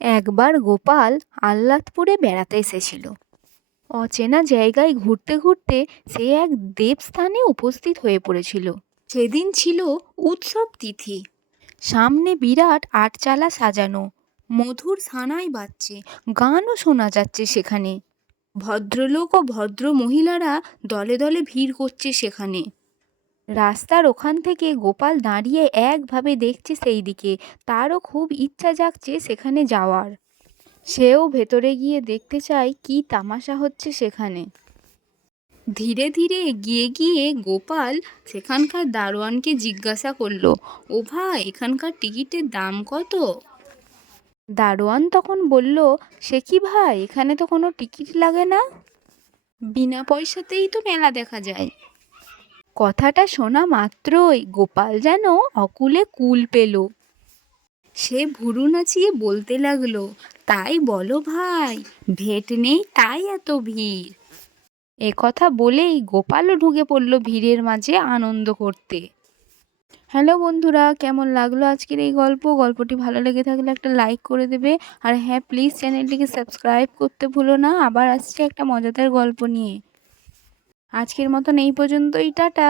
একবার গোপাল আহ্লাদপুরে বেড়াতে এসেছিল। অচেনা জায়গায় ঘুরতে ঘুরতে সে এক দেবস্থানে উপস্থিত হয়ে পড়েছিল। সেদিন ছিল উৎসব তিথি। সামনে বিরাট আটচালা সাজানো, মধুর সানাই বাজছে, গানও শোনা যাচ্ছে সেখানে। ভদ্রলোক ও ভদ্র মহিলারা দলে দলে ভিড় করছে সেখানে। রাস্তার ওখান থেকে গোপাল দাঁড়িয়ে একভাবে দেখছে সেই দিকে তারও খুব ইচ্ছা জাগছে সেখানে যাওয়ার। সেও ভেতরে গিয়ে দেখতে চায়, কী তামাশা হচ্ছে সেখানে। ধীরে ধীরে এগিয়ে গিয়ে গোপাল সেখানকার দারোয়ানকে জিজ্ঞাসা করল, ও ভাই, এখানকার টিকিটের দাম কত? দারোয়ান তখন বলল, সে কি ভাই, এখানে তো কোনো টিকিট লাগে না? বিনা পয়সাতেই তো মেলা দেখা যায়। কথাটা শোনা মাত্রই গোপাল যেন অকুলে কুল পেল। সে ভুরু নাচিয়ে বলতে লাগল, তাই বলো ভাই, ভেট নেই তাই এত ভিড়। এ কথা বলেই গোপালও ঢুকে পড়ল ভিড়ের মাঝে আনন্দ করতে। হ্যালো বন্ধুরা, কেমন লাগল আজকের এই গল্প? গল্পটি ভালো লেগে থাকলে একটা লাইক করে দেবে। আর হ্যাঁ প্লিজ চ্যানেলটিকে সাবস্ক্রাইব করতে ভুলো না। আবার আসছে একটা মজাদার গল্প নিয়ে। আজকের মতন এই পর্যন্তই টাটা।